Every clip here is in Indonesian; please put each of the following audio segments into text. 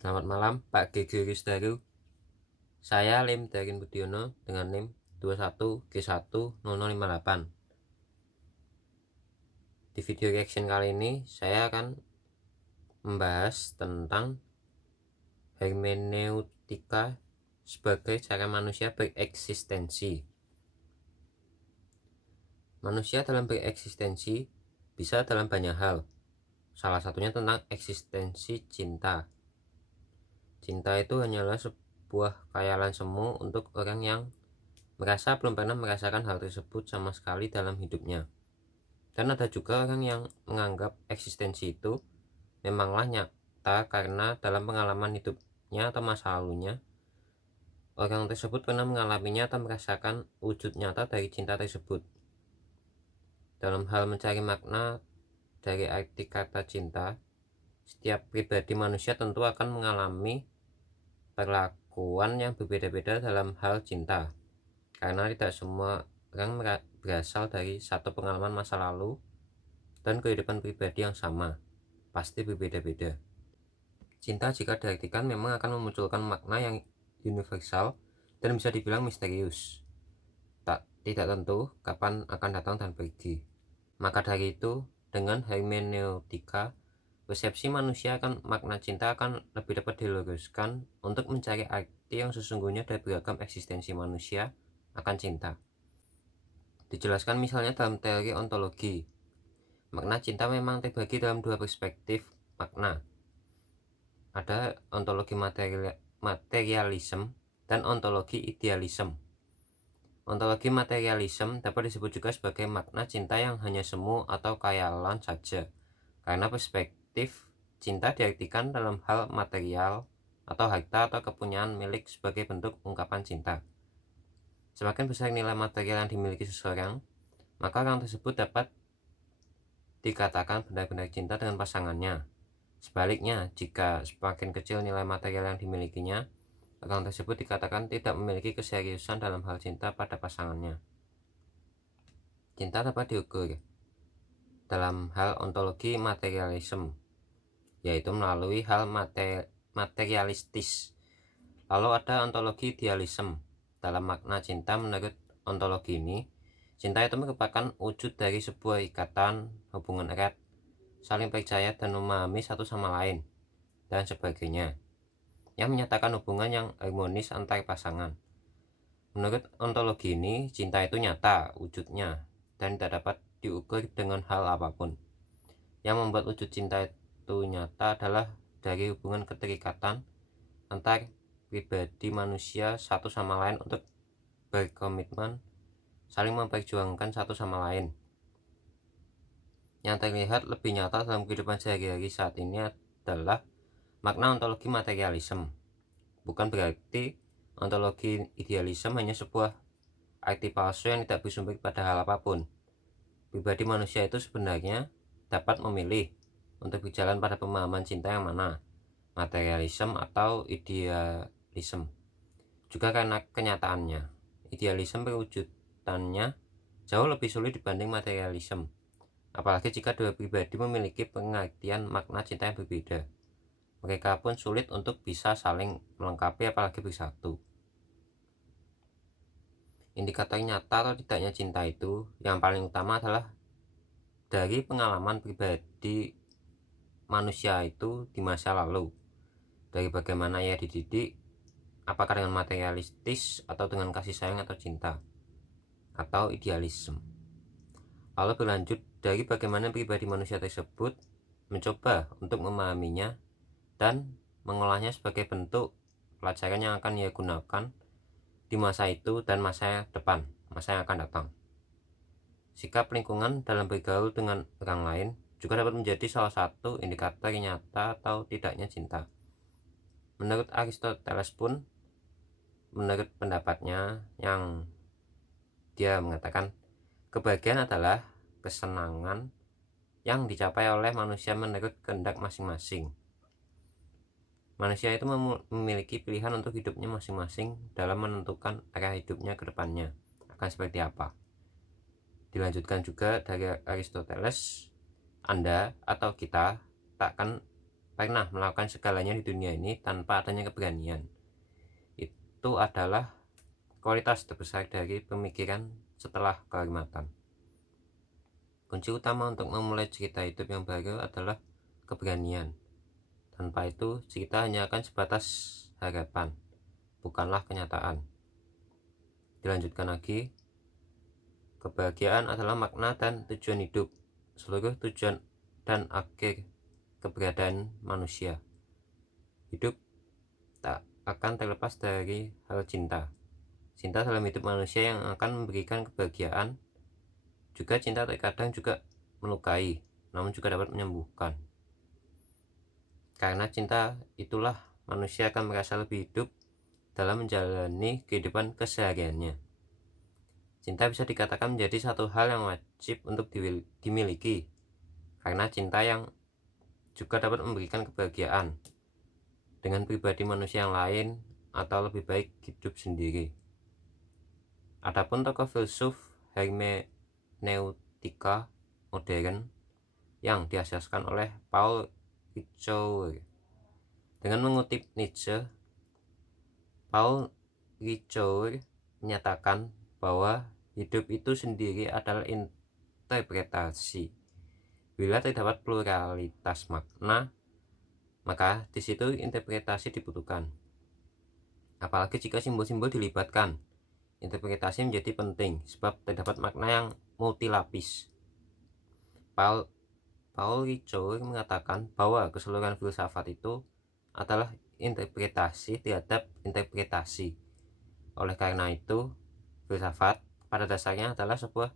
Selamat malam Pak Gregorius Daru. Saya Lim Darin Budiono dengan NIM 21G10058. Di video reaction kali ini saya akan membahas tentang hermeneutika sebagai cara manusia bereksistensi. Manusia dalam bereksistensi bisa dalam banyak hal. Salah satunya tentang eksistensi cinta. Cinta itu hanyalah sebuah khayalan semu untuk orang yang merasa belum pernah merasakan hal tersebut sama sekali dalam hidupnya. Dan ada juga orang yang menganggap eksistensi itu memanglah nyata karena dalam pengalaman hidupnya atau masa lalunya orang tersebut pernah mengalaminya atau merasakan wujud nyata dari cinta tersebut. Dalam hal mencari makna dari arti kata cinta, setiap pribadi manusia tentu akan mengalami perlakuan yang berbeda-beda dalam hal cinta, karena tidak semua orang berasal dari satu pengalaman masa lalu dan kehidupan pribadi yang sama, pasti berbeda-beda. Cinta jika diartikan memang akan memunculkan makna yang universal dan bisa dibilang misterius, tidak tentu kapan akan datang dan pergi. Maka dari itu, dengan hermeneutika, persepsi manusia akan makna cinta akan lebih dapat diluruskan untuk mencari arti yang sesungguhnya dari beragam eksistensi manusia akan cinta. Dijelaskan misalnya dalam teori ontologi, makna cinta memang terbagi dalam dua perspektif makna. Ada ontologi materialisme dan ontologi idealisme. Ontologi materialisme dapat disebut juga sebagai makna cinta yang hanya semu atau khayalan saja, karena perspektif cinta diartikan dalam hal material atau harta atau kepunyaan milik sebagai bentuk ungkapan cinta. Semakin besar nilai material yang dimiliki seseorang, maka orang tersebut dapat dikatakan benar-benar cinta dengan pasangannya. Sebaliknya, jika semakin kecil nilai material yang dimilikinya, orang tersebut dikatakan tidak memiliki keseriusan dalam hal cinta pada pasangannya. Cinta dapat diukur dalam hal ontologi materialisme, yaitu melalui hal materialistis. Lalu ada ontologi idealisme. Dalam makna cinta menurut ontologi ini, cinta itu merupakan wujud dari sebuah ikatan, hubungan erat, saling percaya dan memahami satu sama lain, dan sebagainya, yang menyatakan hubungan yang harmonis antar pasangan. Menurut ontologi ini, cinta itu nyata wujudnya dan tidak dapat diukur dengan hal apapun. Yang membuat wujud cinta itu nyata adalah dari hubungan keterikatan antar pribadi manusia satu sama lain untuk berkomitmen saling memperjuangkan satu sama lain. Yang terlihat lebih nyata dalam kehidupan sehari-hari saat ini adalah makna ontologi materialisme. Bukan berarti ontologi idealisme hanya sebuah arti palsu yang tidak bersumber pada hal apapun. Pribadi manusia itu sebenarnya dapat memilih untuk berjalan pada pemahaman cinta yang mana, materialisme atau idealisme. Juga karena kenyataannya, idealisme perwujudannya jauh lebih sulit dibanding materialisme, apalagi jika dua pribadi memiliki pengertian makna cinta yang berbeda. Mereka pun sulit untuk bisa saling melengkapi apalagi bersatu. Indikator nyata atau tidaknya cinta itu yang paling utama adalah dari pengalaman pribadi manusia itu di masa lalu, dari bagaimana ia dididik, apakah dengan materialistis atau dengan kasih sayang atau cinta atau idealisme. Lalu berlanjut dari bagaimana pribadi manusia tersebut mencoba untuk memahaminya dan mengolahnya sebagai bentuk pelajaran yang akan ia gunakan di masa itu dan masa depan, masa yang akan datang. Sikap lingkungan dalam bergaul dengan orang lain juga dapat menjadi salah satu indikator nyata atau tidaknya cinta. Menurut Aristoteles pun, menurut pendapatnya yang dia mengatakan kebahagiaan adalah kesenangan yang dicapai oleh manusia menurut kehendak masing-masing. Manusia itu memiliki pilihan untuk hidupnya masing-masing dalam menentukan arah hidupnya ke depannya akan seperti apa. Dilanjutkan juga dari Aristoteles, Anda atau kita tak akan pernah melakukan segalanya di dunia ini tanpa adanya keberanian. Itu adalah kualitas terbesar dari pemikiran setelah kehormatan. Kunci utama untuk memulai cerita hidup yang baru adalah keberanian. Tanpa itu, cerita hanya akan sebatas harapan, bukanlah kenyataan. Dilanjutkan lagi, kebahagiaan adalah makna dan tujuan hidup, seluruh tujuan dan akhir keberadaan manusia. Hidup tak akan terlepas dari hal cinta. Cinta dalam hidup manusia yang akan memberikan kebahagiaan. Juga cinta terkadang juga melukai, namun juga dapat menyembuhkan. Karena cinta itulah manusia akan merasa lebih hidup dalam menjalani kehidupan kesehariannya. Cinta bisa dikatakan menjadi satu hal yang wajib untuk dimiliki, karena cinta yang juga dapat memberikan kebahagiaan dengan pribadi manusia yang lain atau lebih baik hidup sendiri. Adapun tokoh filsuf hermeneutika modern yang diasaskan oleh Paul Ricoeur dengan mengutip Nietzsche, Paul Ricoeur menyatakan bahwa hidup itu sendiri adalah interpretasi. Bila terdapat pluralitas makna, maka di situ interpretasi dibutuhkan. Apalagi jika simbol-simbol dilibatkan, interpretasi menjadi penting sebab terdapat makna yang multilapis. Paul Ricoeur mengatakan bahwa keseluruhan filsafat itu adalah interpretasi terhadap interpretasi. Oleh karena itu, filsafat pada dasarnya adalah sebuah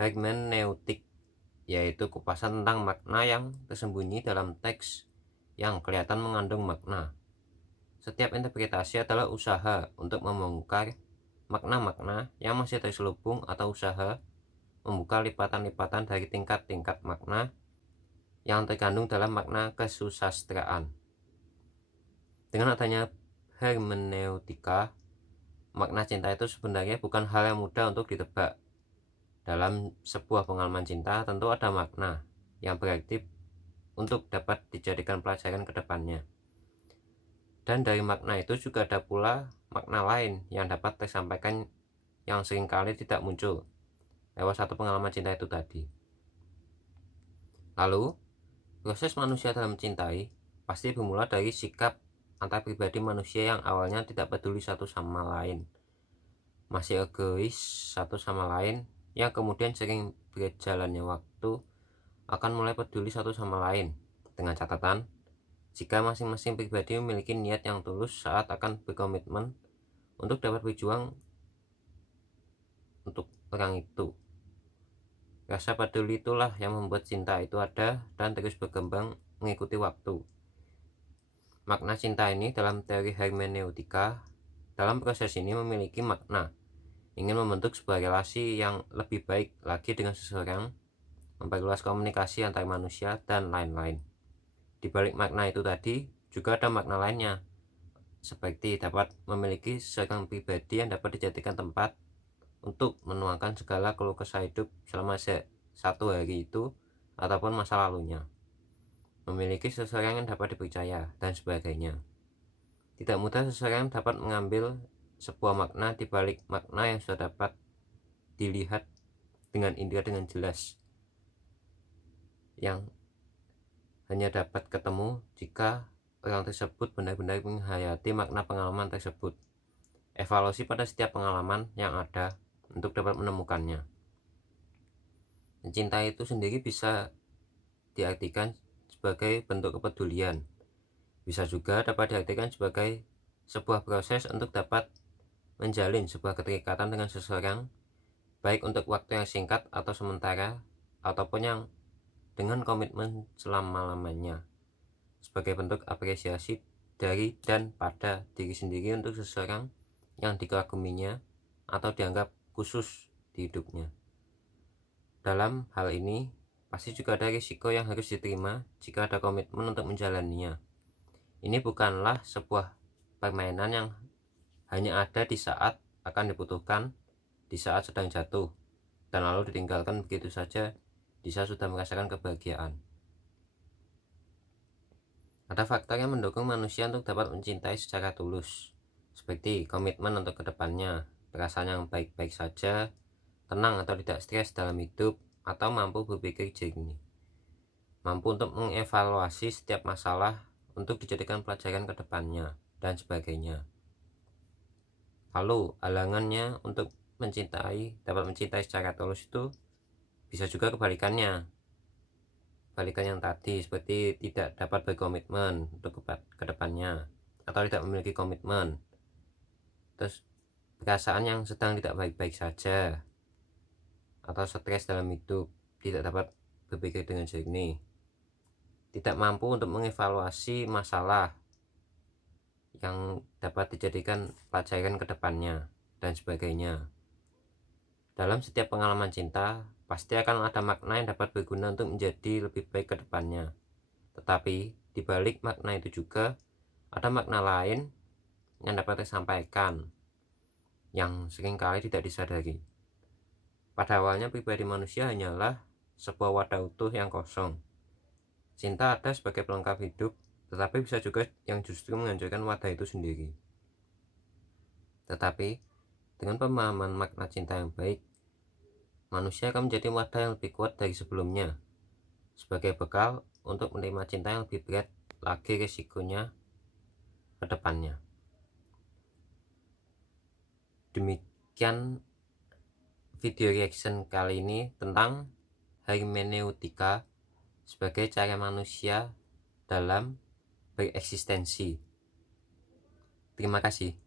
hermeneutik, yaitu kupasan tentang makna yang tersembunyi dalam teks yang kelihatan mengandung makna. Setiap interpretasi adalah usaha untuk membongkar makna-makna yang masih terselubung atau usaha membuka lipatan-lipatan dari tingkat-tingkat makna yang terkandung dalam makna kesusastraan. Dengan adanya hermeneutika, makna cinta itu sebenarnya bukan hal yang mudah untuk ditebak. Dalam sebuah pengalaman cinta tentu ada makna yang berarti untuk dapat dijadikan pelajaran ke depannya. Dan dari makna itu juga ada pula makna lain yang dapat tersampaikan yang seringkali tidak muncul lewat satu pengalaman cinta itu tadi. Lalu, proses manusia dalam mencintai pasti bermula dari sikap antar pribadi manusia yang awalnya tidak peduli satu sama lain, masih egois satu sama lain, yang kemudian sering berjalannya waktu akan mulai peduli satu sama lain, dengan catatan jika masing-masing pribadi memiliki niat yang tulus saat akan berkomitmen untuk dapat berjuang untuk orang itu. Rasa peduli itulah yang membuat cinta itu ada dan terus berkembang mengikuti waktu. Makna cinta ini dalam teori hermeneutika, dalam proses ini memiliki makna ingin membentuk sebuah relasi yang lebih baik lagi dengan seseorang, memperluas komunikasi antar manusia, dan lain-lain. Di balik makna itu tadi juga ada makna lainnya, seperti dapat memiliki seorang pribadi yang dapat dijadikan tempat untuk menuangkan segala keluh kesah hidup selama satu hari itu ataupun masa lalunya, memiliki seseorang yang dapat dipercaya, dan sebagainya. Tidak mudah seseorang dapat mengambil sebuah makna di balik makna yang sudah dapat dilihat dengan indera dengan jelas, yang hanya dapat ketemu jika orang tersebut benar-benar menghayati makna pengalaman tersebut. Evaluasi pada setiap pengalaman yang ada untuk dapat menemukannya. Cinta itu sendiri bisa diartikan sebagai bentuk kepedulian, bisa juga dapat diartikan sebagai sebuah proses untuk dapat menjalin sebuah keterikatan dengan seseorang, baik untuk waktu yang singkat atau sementara, ataupun yang dengan komitmen selama-lamanya, sebagai bentuk apresiasi dari dan pada diri sendiri untuk seseorang yang dikaguminya atau dianggap khusus di hidupnya. Dalam hal ini, pasti juga ada risiko yang harus diterima jika ada komitmen untuk menjalaninya. Ini bukanlah sebuah permainan yang hanya ada di saat akan dibutuhkan, di saat sedang jatuh, dan lalu ditinggalkan begitu saja di saat sudah merasakan kebahagiaan. Ada faktor yang mendukung manusia untuk dapat mencintai secara tulus, seperti komitmen untuk kedepannya, perasaan yang baik-baik saja, tenang atau tidak stres dalam hidup, atau mampu berpikir jernih, mampu untuk mengevaluasi setiap masalah untuk dijadikan pelajaran kedepannya, dan sebagainya. Lalu halangannya untuk dapat mencintai secara tulus itu bisa juga kebalikannya, balikan yang tadi, seperti tidak dapat berkomitmen untuk kedepannya, atau tidak memiliki komitmen, terus perasaan yang sedang tidak baik-baik saja, atau stres dalam hidup, tidak dapat berpikir dengan jernih, tidak mampu untuk mengevaluasi masalah yang dapat dijadikan pelajaran kedepannya, dan sebagainya. Dalam setiap pengalaman cinta pasti akan ada makna yang dapat berguna untuk menjadi lebih baik ke depannya. Tetapi di balik makna itu juga ada makna lain yang dapat disampaikan yang seringkali tidak disadari. Pada awalnya pribadi manusia hanyalah sebuah wadah utuh yang kosong. Cinta ada sebagai pelengkap hidup, tetapi bisa juga yang justru menghancurkan wadah itu sendiri. Tetapi dengan pemahaman makna cinta yang baik, manusia akan menjadi wadah yang lebih kuat dari sebelumnya, sebagai bekal untuk menerima cinta yang lebih berat lagi risikonya ke depannya. Demikian video reaction kali ini tentang hermeneutika sebagai cara manusia dalam bereksistensi. Terima kasih.